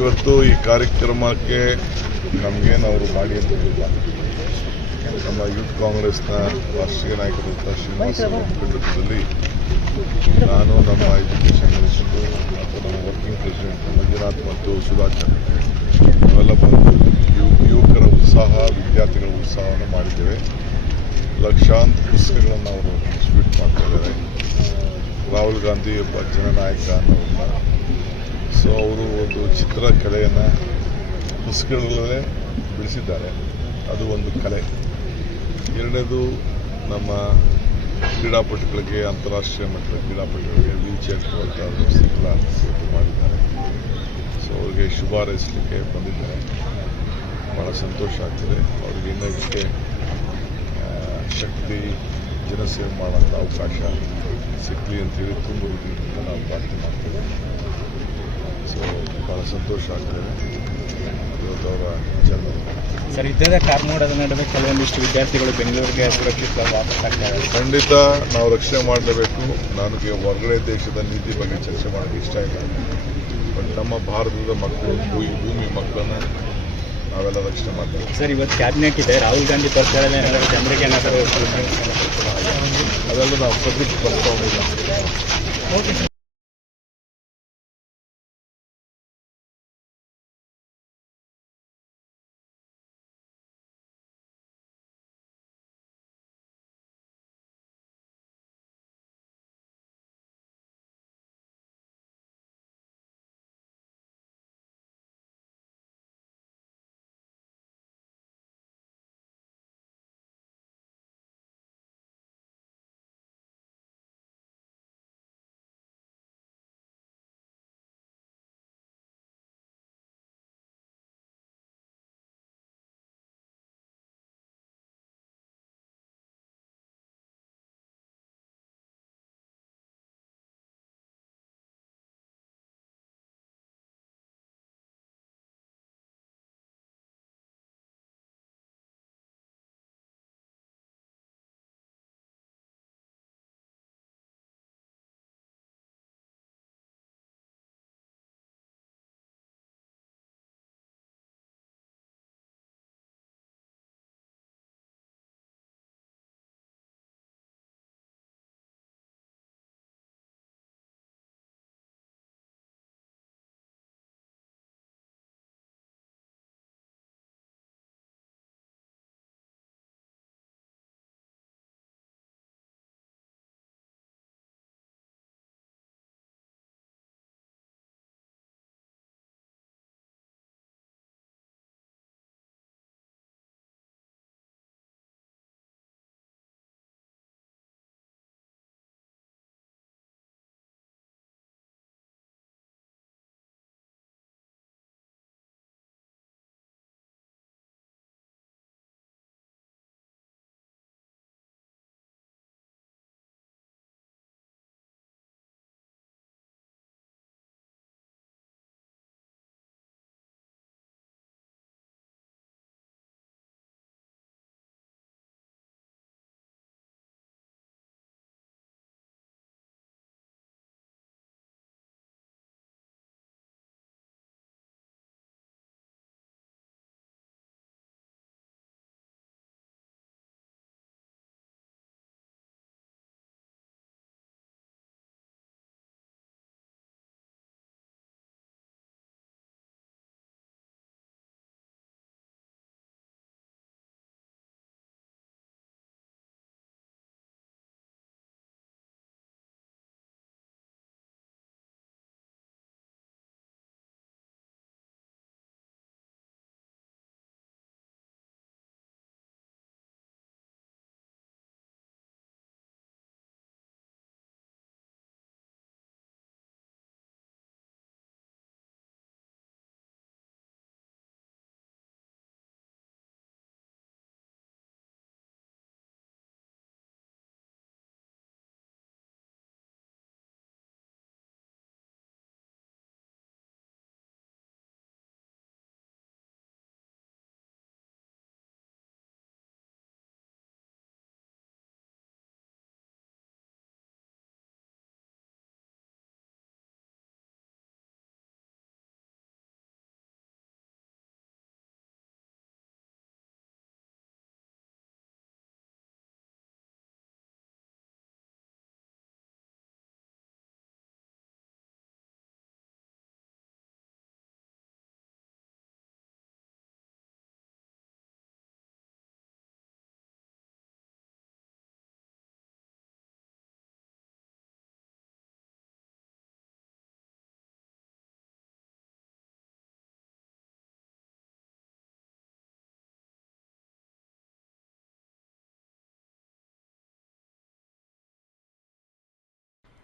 ಇವತ್ತು ಈ ಕಾರ್ಯಕ್ರಮಕ್ಕೆ ನಮಗೇನು ಅವರು ಮಾಡಿ ಅಂತ ಹೇಳಿಲ್ಲ. ನಮ್ಮ ಯೂತ್ ಕಾಂಗ್ರೆಸ್ನ ರಾಷ್ಟ್ರೀಯ ನಾಯಕರಾದ ಶ್ರೀನಿವಾಸ ನಾನು ನಮ್ಮ ಎಜುಕೇಷನ್ ಮಿನಿಸ್ಟರು ಮತ್ತು ನಮ್ಮ ವರ್ಕಿಂಗ್ ಪ್ರೆಸಿಡೆಂಟ್ ಮಂಜುನಾಥ್ ಮತ್ತು ಸುಧಾಕರ್ ಇವೆಲ್ಲ ಬಂದು ಯುವ ಯುವಕರ ಉತ್ಸಾಹ, ವಿದ್ಯಾರ್ಥಿಗಳ ಉತ್ಸಾಹವನ್ನು ಮಾಡಿದ್ದೇವೆ. ಲಕ್ಷಾಂತರ ಪುಸ್ತಕಗಳನ್ನು ಅವರು ಡಿಸ್ಟ್ರಿಬ್ಯೂಟ್ ಮಾಡ್ತಾ ಇದ್ದಾರೆ. ರಾಹುಲ್ ಗಾಂಧಿ ಒಬ್ಬ ಜನನಾಯಕ ಅನ್ನೋದನ್ನ ಸೊ ಅವರು ಒಂದು ಚಿತ್ರ ಕಲೆಯನ್ನು ಪುಸ್ತಕಗಳಲ್ಲೇ ಬಿಡಿಸಿದ್ದಾರೆ. ಅದು ಒಂದು ಕಲೆ. ಎರಡನೇದು ನಮ್ಮ ಕ್ರೀಡಾಪಟುಗಳಿಗೆ, ಅಂತಾರಾಷ್ಟ್ರೀಯ ಮಟ್ಟದ ಕ್ರೀಡಾಪಟುಗಳಿಗೆ ವೀಲ್ ಚೇರ್ ಇವತ್ತು ಮಾಡಿದ್ದಾರೆ. ಸೊ ಅವರಿಗೆ ಶುಭ ಹಾರೈಸಲಿಕ್ಕೆ ಬಂದಿದ್ದಾರೆ. ಭಾಳ ಸಂತೋಷ ಆಗ್ತದೆ. ಅವ್ರಿಗೆ ಇನ್ನೊಂದಕ್ಕೆ ಶಕ್ತಿ, ಜನಸೇವೆ ಮಾಡೋಂಥ ಅವಕಾಶ ಸಿಕ್ಕಲಿ ಅಂತೇಳಿ ತುಂಬ ನಾವು ಪ್ರಾರ್ಥನೆ ಮಾಡ್ತೇವೆ. ಸೊ ಭಾಳ ಸಂತೋಷ ಆಗ್ತದೆ. ಇವತ್ತು ಅವರ ಜನ್ಮ ಸರ್ ಯುದ್ಧದ ಕಾರ್ಮೋಡದ ನಡುವೆ ಕೆಲವೊಂದಿಷ್ಟು ವಿದ್ಯಾರ್ಥಿಗಳು ಬೆಂಗಳೂರಿಗೆ ಸುರಕ್ಷಿತ ವಾಪಸ್ ಆಗ್ತಾರೆ ಖಂಡಿತ ನಾವು ರಕ್ಷಣೆ ಮಾಡಲೇಬೇಕು. ನನಗೆ ಹೊರಗಡೆ ದೇಶದ ನೀತಿ ಬಗ್ಗೆ ಚರ್ಚೆ ಮಾಡೋಕ್ಕೆ ಇಷ್ಟ ಇಲ್ಲ. ಬಟ್ ನಮ್ಮ ಭಾರತದ ಮಕ್ಕಳು ಭೂಮಿ ಭೂಮಿ ಮಕ್ಕಳನ್ನ ನಾವೆಲ್ಲ ರಕ್ಷಣೆ ಮಾಡ್ತೀವಿ. ಸರ್ ಇವತ್ತು ಕ್ಯಾಬಿನೆಟ್ ಇದೆ. ರಾಹುಲ್ ಗಾಂಧಿ ಏನಾದರೂ ಜನರಿಗೆ ಏನಾದರೂ ಅದೆಲ್ಲ ನಾವು ಪ್ರತಿ ಬರ್ತಾ